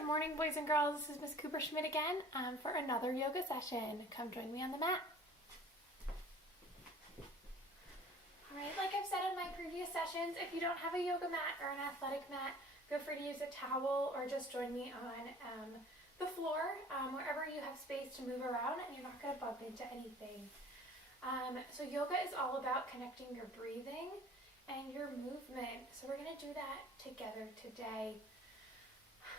Good morning, boys and girls. This is Miss Kupferschmid again for another yoga session. Come join me on the mat. Alright, like I've said in my previous sessions, if you don't have a yoga mat or an athletic mat, feel free to use a towel or just join me on the floor, wherever you have space to move around and you're not going to bump into anything. So yoga is all about connecting your breathing and your movement. So we're going to do that together today.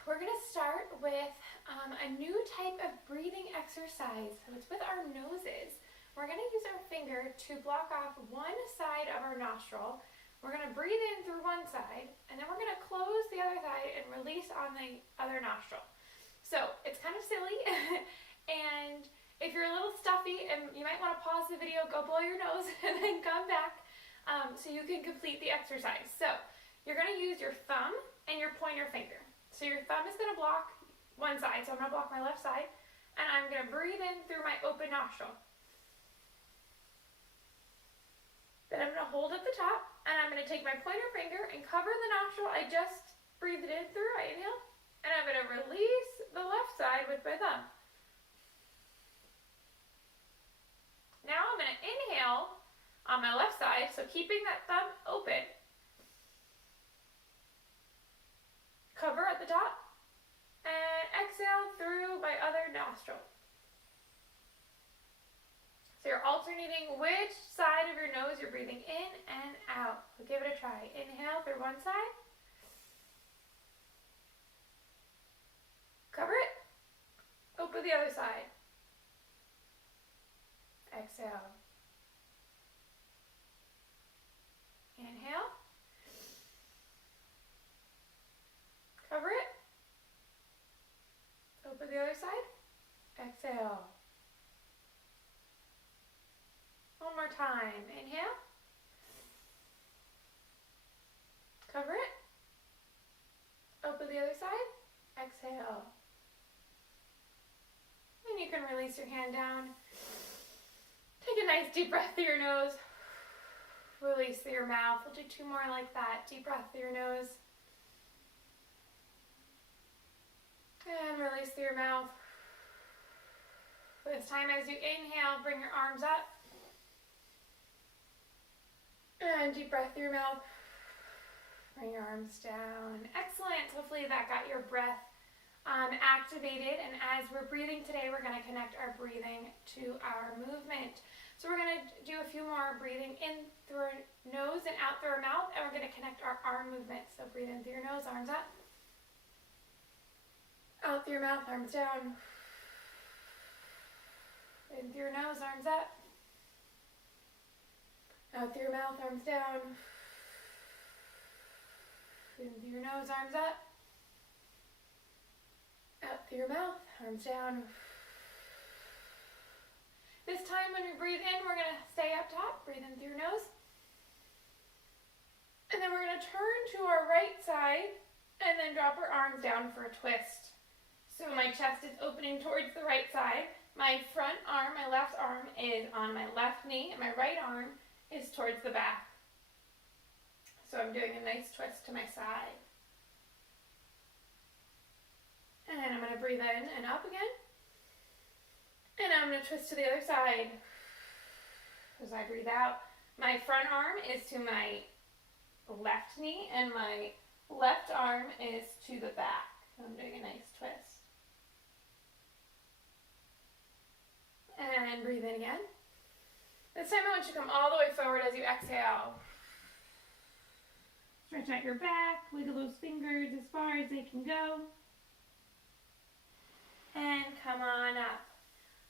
We're going to start with a new type of breathing exercise. So it's with our noses. We're going to use our finger to block off one side of our nostril. We're going to breathe in through one side, and then we're going to close the other side and release on the other nostril. So it's kind of silly, and if you're a little stuffy, and you might want to pause the video, go blow your nose, and then come back so you can complete the exercise. So you're going to use your thumb and your pointer finger. So your thumb is going to block one side, so I'm going to block my left side, and I'm going to breathe in through my open nostril. Then I'm going to hold at the top, and I'm going to take my pointer finger and cover the nostril I just breathed in through. I inhale, and I'm going to release the left side with my thumb. Now I'm going to inhale on my left side, so keeping that thumb open. Cover at the top, and exhale through my other nostril. So you're alternating which side of your nose you're breathing in and out. So give it a try. Inhale through one side. Cover it. Open the other side. Exhale. Inhale. Cover it. Open the other side. Exhale. One more time. Inhale. Cover it. Open the other side. Exhale. And you can release your hand down. Take a nice deep breath through your nose. Release through your mouth. We'll do two more like that. Deep breath through your nose. And release through your mouth. This time as you inhale, bring your arms up. And deep breath through your mouth. Bring your arms down. Excellent. Hopefully that got your breath activated. And as we're breathing today, we're going to connect our breathing to our movement. So we're going to do a few more breathing in through our nose and out through our mouth. And we're going to connect our arm movement. So breathe in through your nose, arms up. Out through your mouth, arms down. In through your nose, arms up. Out through your mouth, arms down. In through your nose, arms up. Out through your mouth, arms down. This time when we breathe in, we're going to stay up top. Breathe in through your nose. And then we're going to turn to our right side and then drop our arms down for a twist. So my chest is opening towards the right side. My front arm, my left arm, is on my left knee, and my right arm is towards the back. So I'm doing a nice twist to my side. And I'm going to breathe in and up again. And I'm going to twist to the other side. As I breathe out, my front arm is to my left knee, and my left arm is to the back. So I'm doing a nice twist. And breathe in again. This time I want you to come all the way forward as you exhale. Stretch out your back, wiggle those fingers as far as they can go. And come on up.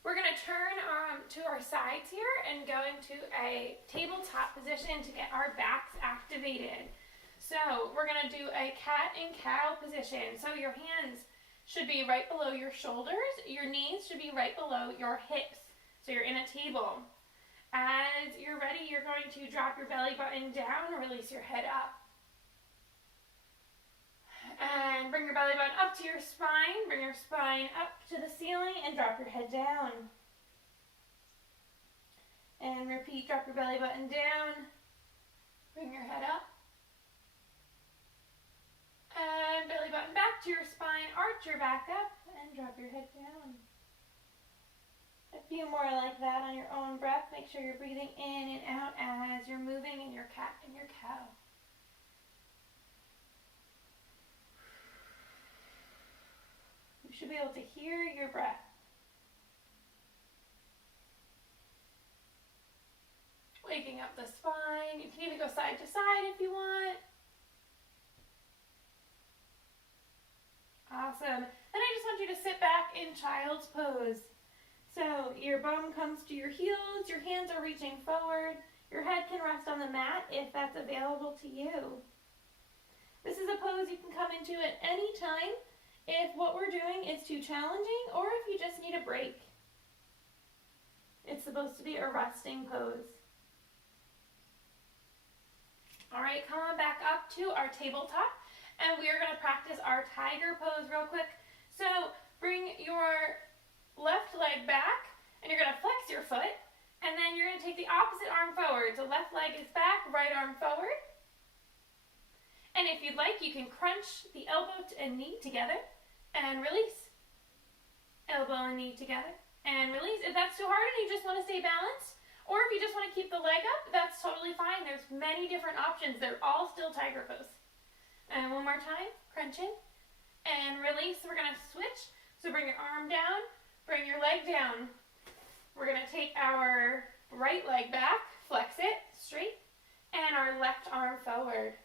We're going to turn to our sides here and go into a tabletop position to get our backs activated. So we're going to do a cat and cow position. So your hands should be right below your shoulders. Your knees should be right below your hips. So you're in a table. As you're ready, you're going to drop your belly button down, release your head up. And bring your belly button up to your spine. Bring your spine up to the ceiling and drop your head down. And repeat, drop your belly button down. Bring your head up. And belly button back to your spine, arch your back up, and drop your head down. A few more like that on your own breath. Make sure you're breathing in and out as you're moving in your cat and your cow. You should be able to hear your breath. Waking up the spine. You can even go side to side if you want. Awesome. Then I just want you to sit back in child's pose. So your bum comes to your heels, your hands are reaching forward, your head can rest on the mat if that's available to you. This is a pose you can come into at any time if what we're doing is too challenging or if you just need a break. It's supposed to be a resting pose. All right, come on back up to our tabletop, and we are going to practice our tiger pose real quick. So bring your left leg back, and you're going to flex your foot, and then you're going to take the opposite arm forward. So left leg is back, right arm forward. And if you'd like, you can crunch the elbow and knee together and release. Elbow and knee together and release. If that's too hard and you just want to stay balanced, or if you just want to keep the leg up, that's totally fine. There's many different options. They're all still tiger pose. And one more time, crunch in and release. We're going to switch. So bring your arm down, bring your leg down. We're going to take our right leg back, flex it straight, and our left arm forward.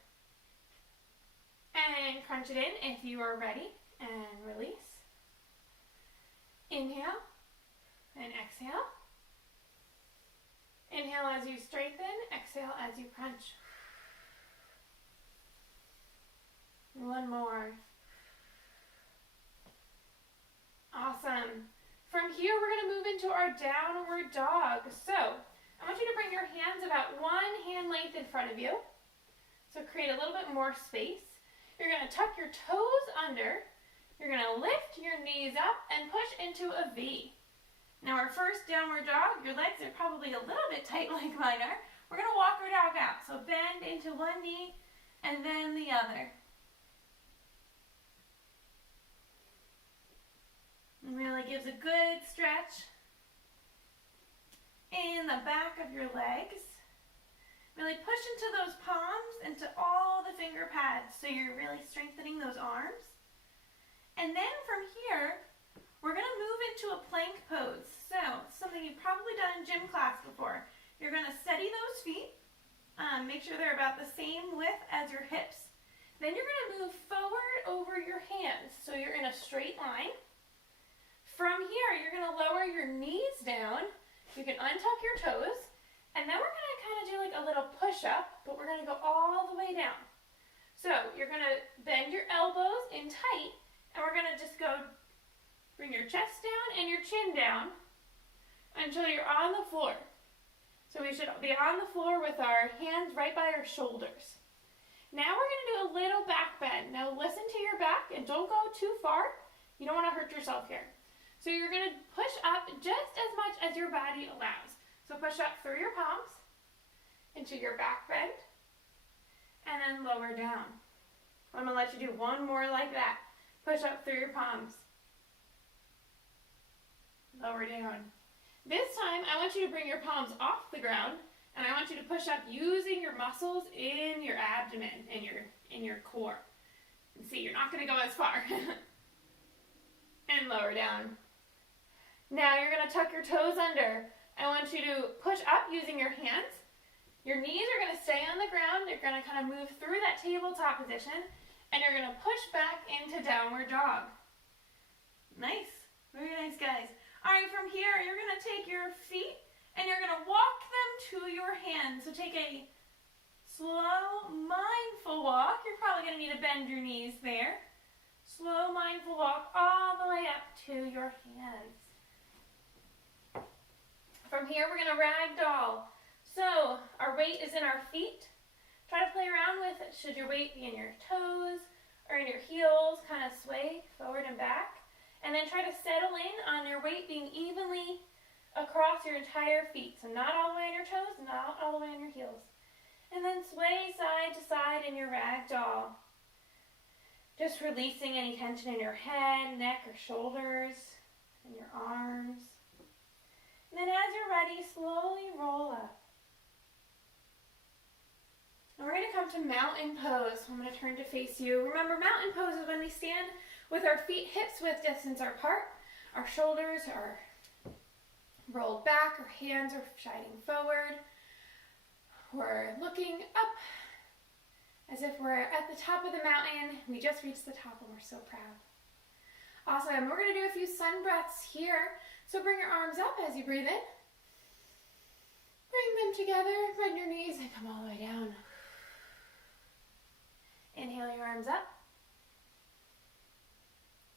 And crunch it in if you are ready, and release. Inhale and exhale. Inhale as you straighten, exhale as you crunch. One more. Awesome. From here, we're going to move into our downward dog. So, I want you to bring your hands about one hand length in front of you. So, create a little bit more space. You're going to tuck your toes under. You're going to lift your knees up and push into a V. Now, our first downward dog, your legs are probably a little bit tight like mine are. We're going to walk our dog out. So, bend into one knee and then the other. And really gives a good stretch in the back of your legs. Really push into those palms, into all the finger pads, so you're really strengthening those arms. And then from here, we're going to move into a plank pose. So, something you've probably done in gym class before. You're going to steady those feet. Make sure they're about the same width as your hips. Then you're going to move forward over your hands. So you're in a straight line. From here, you're going to lower your knees down. You can untuck your toes. And then we're going to kind of do like a little push-up, but we're going to go all the way down. So you're going to bend your elbows in tight, and we're going to just go, bring your chest down and your chin down until you're on the floor. So we should be on the floor with our hands right by our shoulders. Now we're going to do a little back bend. Now listen to your back and don't go too far. You don't want to hurt yourself here. So you're going to push up just as much as your body allows. So push up through your palms into your back bend and then lower down. I'm going to let you do one more like that. Push up through your palms. Lower down. This time I want you to bring your palms off the ground and I want you to push up using your muscles in your abdomen, in your core. And see, you're not going to go as far. And lower down. Now you're going to tuck your toes under. I want you to push up using your hands. Your knees are going to stay on the ground. You're going to kind of move through that tabletop position. And you're going to push back into downward dog. Nice. Very nice, guys. All right, from here, you're going to take your feet and you're going to walk them to your hands. So take a slow, mindful walk. You're probably going to need to bend your knees there. Slow, mindful walk all the way up to your hands. From here, we're going to ragdoll. So our weight is in our feet. Try to play around with it. Should your weight be in your toes or in your heels? Kind of sway forward and back. And then try to settle in on your weight being evenly across your entire feet. So not all the way on your toes, not all the way on your heels. And then sway side to side in your ragdoll. Just releasing any tension in your head, neck, or shoulders, and your arms. And then as you're ready, slowly roll up. And we're going to come to mountain pose. I'm going to turn to face you. Remember, mountain pose is when we stand with our feet hips width distance apart. Our shoulders are rolled back. Our hands are shining forward. We're looking up as if we're at the top of the mountain. We just reached the top and we're so proud. Awesome. We're going to do a few sun breaths here. So bring your arms up as you breathe in. Bring them together, bend your knees, and come all the way down. Inhale your arms up.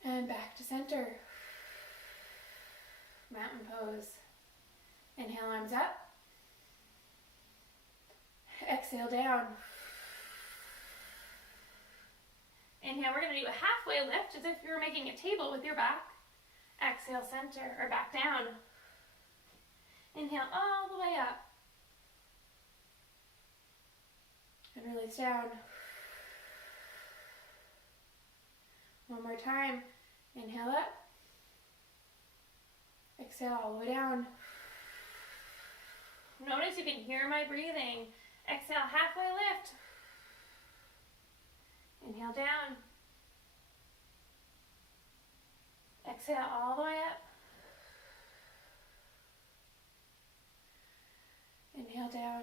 And back to center. Mountain pose. Inhale, arms up. Exhale, down. Inhale, we're going to do a halfway lift as if you were making a table with your back. Exhale, center, or back down. Inhale all the way up. And release down. One more time. Inhale up. Exhale all the way down. Notice you can hear my breathing. Exhale, halfway lift. Inhale down. Exhale all the way up. Inhale down.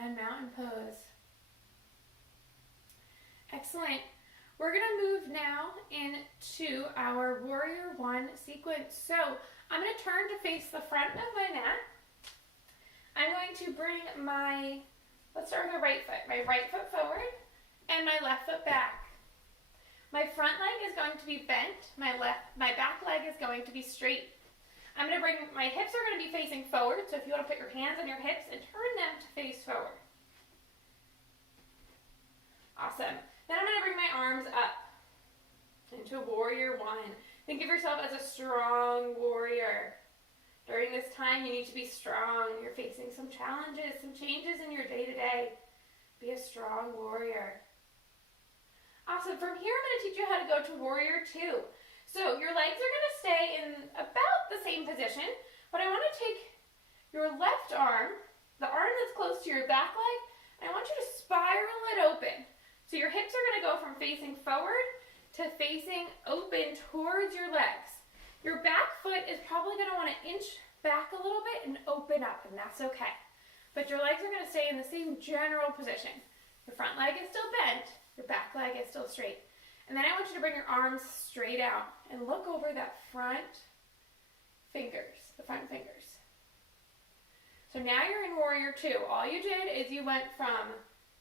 And mountain pose. Excellent. We're going to move now into our Warrior One sequence. So I'm going to turn to face the front of my mat. I'm going to bring let's start with the right foot. My right foot forward and my left foot back. My front leg is going to be bent. My back leg is going to be straight. I'm going to my hips are going to be facing forward. So if you want to put your hands on your hips and turn them to face forward. Awesome. Then I'm going to bring my arms up into Warrior One. Think of yourself as a strong warrior. During this time, you need to be strong. You're facing some challenges, some changes in your day-to-day. Be a strong warrior. Awesome. From here, I'm going to teach you how to go to Warrior Two. So your legs are going to stay in about the same position, but I want to take your left arm, the arm that's close to your back leg, and I want you to spiral it open. So your hips are going to go from facing forward to facing open towards your legs. Your back foot is probably going to want to inch back a little bit and open up, and that's okay. But your legs are going to stay in the same general position. Your front leg is still bent, your back leg is still straight. And then I want you to bring your arms straight out and look over that front fingers, the front fingers. So now you're in Warrior Two. All you did is you went from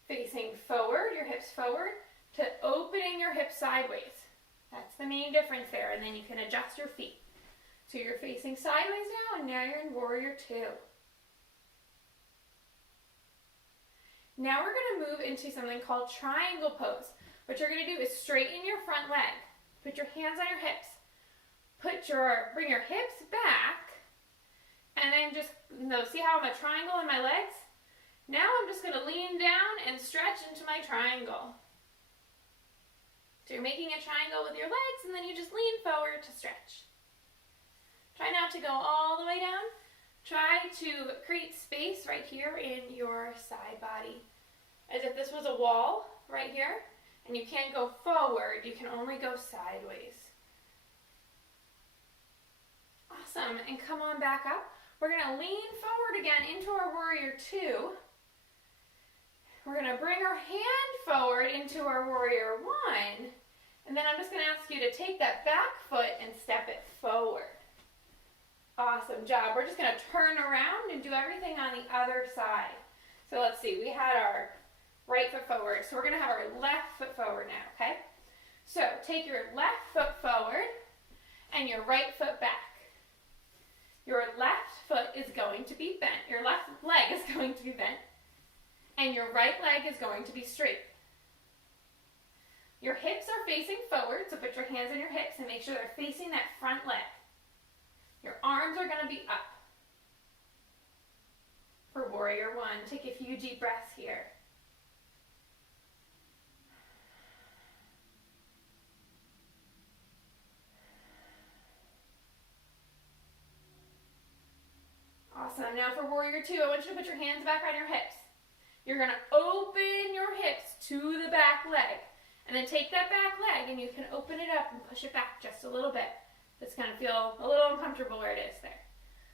facing forward, your hips forward, to opening your hips sideways. That's the main difference there, and then you can adjust your feet. So you're facing sideways now, and now you're in Warrior Two. Now we're going to move into something called triangle pose. What you're going to do is straighten your front leg. Put your hands on your hips. Bring your hips back, and then just, see how I'm a triangle in my legs? Now I'm just going to lean down and stretch into my triangle. So you're making a triangle with your legs, and then you just lean forward to stretch. Try not to go all the way down. Try to create space right here in your side body. As if this was a wall right here, and you can't go forward, you can only go sideways. Awesome, and come on back up. We're going to lean forward again into our Warrior Two. We're going to bring our hand forward into our Warrior One, and then I'm just going to ask you to take that back foot and step it forward. Awesome job. We're just going to turn around and do everything on the other side. So let's see, we had our right foot forward, so we're going to have our left foot forward now, okay? So take your left foot forward and your right foot back. Your left foot is going to be bent, your left leg is going to be bent, and your right leg is going to be straight. Your hips are facing forward, so put your hands on your hips and make sure they're facing that front leg. Your arms are going to be up. For Warrior One, take a few deep breaths here. Awesome. Now for warrior two, I want you to put your hands back on your hips. You're going to open your hips to the back leg. And then take that back leg and you can open it up and push it back just a little bit. It's going to feel a little uncomfortable where it is there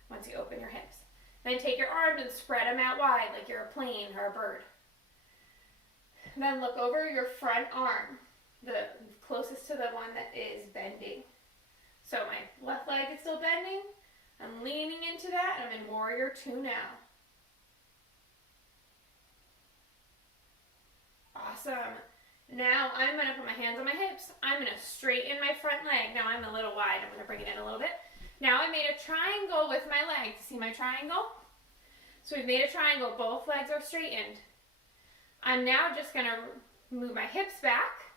once you open your hips. Then take your arms and spread them out wide like you're a plane or a bird. Then look over your front arm, the closest to the one that is bending. So my left leg is still bending. I'm leaning into that, and I'm in warrior two now. Awesome. Now I'm going to put my hands on my hips. I'm going to straighten my front leg. Now I'm a little wide. I'm going to bring it in a little bit. Now I made a triangle with my legs. See my triangle? So we've made a triangle. Both legs are straightened. I'm now just going to move my hips back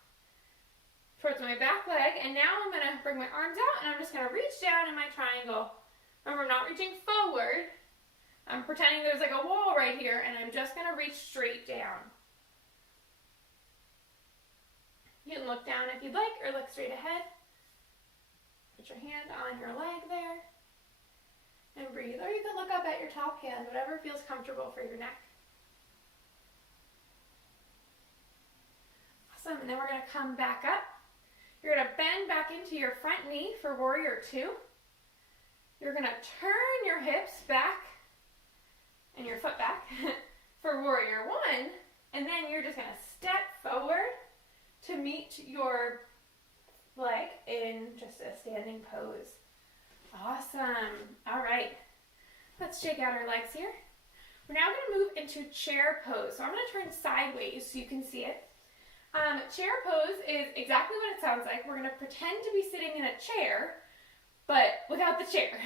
towards my back leg, and now I'm going to bring my arms out, and I'm just going to reach down in my triangle. Remember, I'm not reaching forward. I'm pretending there's like a wall right here, and I'm just going to reach straight down. You can look down if you'd like, or look straight ahead. Put your hand on your leg there, and breathe. Or you can look up at your top hand, whatever feels comfortable for your neck. Awesome, and then we're going to come back up. You're going to bend back into your front knee for warrior two. You're going to turn your hips back and your foot back for warrior one. And then you're just going to step forward to meet your leg in just a standing pose. Awesome. All right. Let's shake out our legs here. We're now going to move into chair pose. So I'm going to turn sideways so you can see it. Chair pose is exactly what it sounds like. We're going to pretend to be sitting in a chair, but without the chair.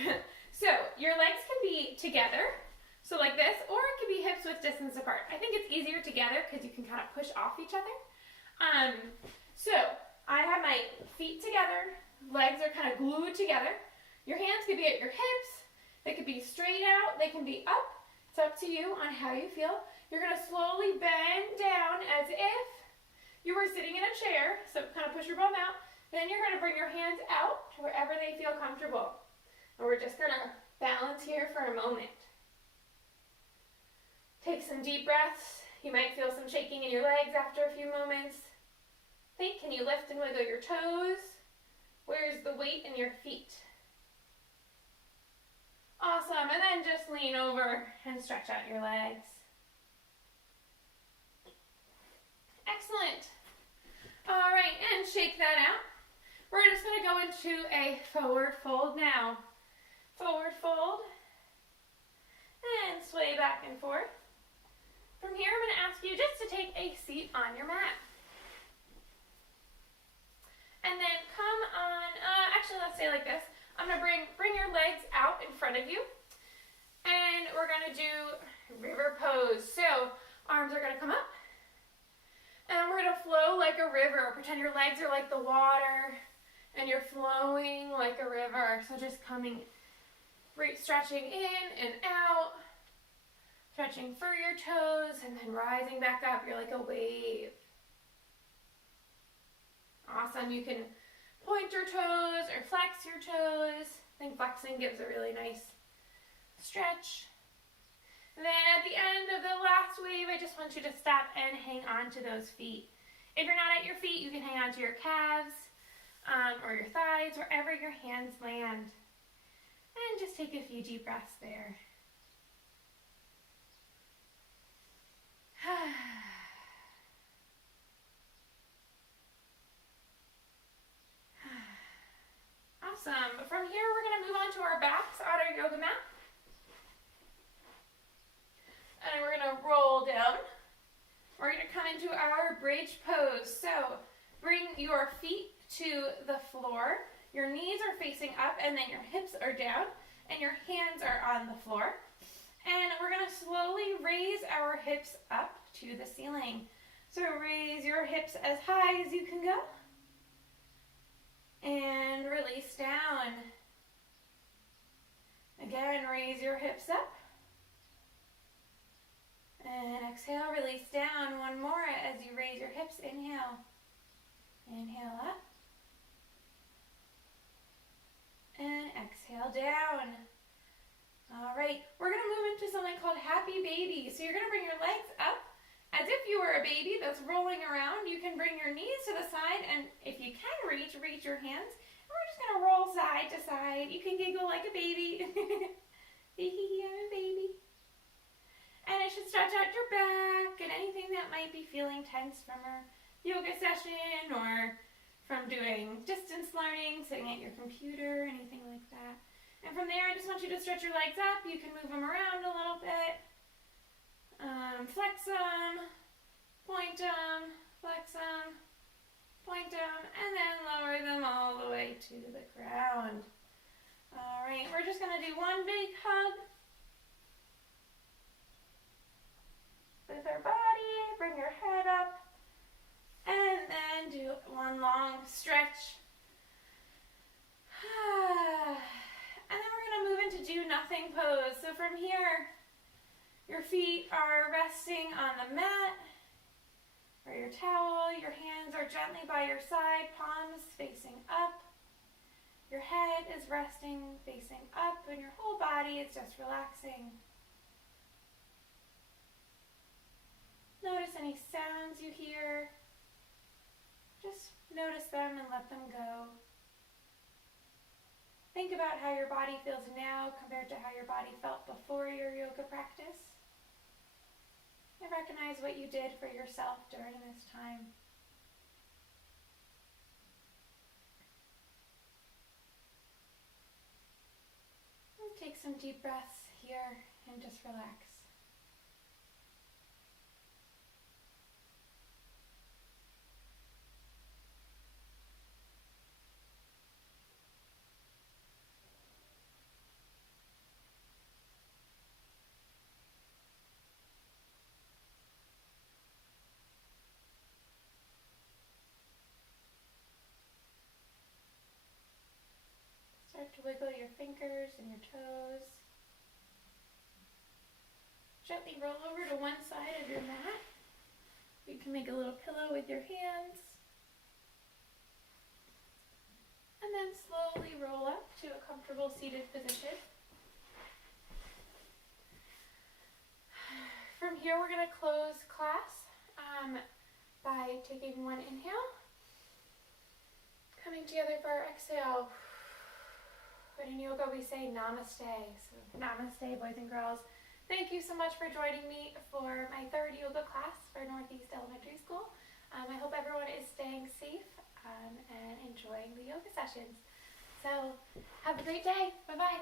So your legs can be together, so like this, or it can be hips width distance apart. I think it's easier together because you can kind of push off each other. So I have my feet together, legs are kind of glued together. Your hands could be at your hips, they could be straight out, they can be up. It's up to you on how you feel. You're going to slowly bend down as if you were sitting in a chair, so kind of push your bum out. Then you're going to bring your hands out to wherever they feel comfortable. And we're just going to balance here for a moment. Take some deep breaths. You might feel some shaking in your legs after a few moments. Think, can you lift and wiggle your toes? Where's the weight in your feet? Awesome, and then just lean over and stretch out your legs. Excellent. All right, and shake that out. We're just going to go into a forward fold now. Forward fold, and sway back and forth. From here, I'm going to ask you just to take a seat on your mat. And then come on, actually let's say like this. I'm going to bring your legs out in front of you. And we're going to do river pose. So arms are going to come up. And we're going to flow like a river. Pretend your legs are like the water and you're flowing like a river. So just coming, stretching in and out, stretching for your toes, and then rising back up. You're like a wave. Awesome. You can point your toes or flex your toes. I think flexing gives a really nice stretch. And then at the end of the last wave, I just want you to stop and hang on to those feet. If you're not at your feet, you can hang on to your calves or your thighs, wherever your hands land. And just take a few deep breaths there. Awesome. From here, we're going to move on to our backs on our yoga mat. And we're going to roll down. We're going to come into our bridge pose. So bring your feet to the floor. Your knees are facing up, and then your hips are down, and your hands are on the floor. And we're going to slowly raise our hips up to the ceiling. So raise your hips as high as you can go. And release down. Again, raise your hips up. And exhale, release down. One more as you raise your hips. Inhale. Inhale up. And exhale down. All right, we're going to move So you're going to bring your legs up as if you were a baby that's rolling around. You can bring your knees to the side, and if you can reach your hands. And we're just going to roll side to side. You can giggle like a baby. I'm a baby. And it should stretch out your back and anything that might be feeling tense from our yoga session or from doing distance learning, sitting at your computer, anything like that. And from there, I just want you to stretch your legs up. You can move them around a little bit. Flex them, point them, flex them, point them, and then lower them all the way to the ground. All right, we're just going to do one big hug with our body. Bring your head up, and then do one long stretch. And then we're going to move into do nothing pose. So from here, your feet are resting on the mat or your towel. Your hands are gently by your side, palms facing up. Your head is resting facing up, and your whole body is just relaxing. Notice any sounds you hear. Just notice them and let them go. Think about how your body feels now compared to how your body felt before your yoga practice. And recognize what you did for yourself during this time. And take some deep breaths here and just relax. Start to wiggle your fingers and your toes. Gently roll over to one side of your mat. You can make a little pillow with your hands. And then slowly roll up to a comfortable seated position. From here, we're going to close class by taking one inhale. Coming together for our exhale. But in yoga, we say namaste. So namaste, boys and girls. Thank you so much for joining me for my third yoga class for Northeast Elementary School. I hope everyone is staying safe and enjoying the yoga sessions. So have a great day. Bye-bye.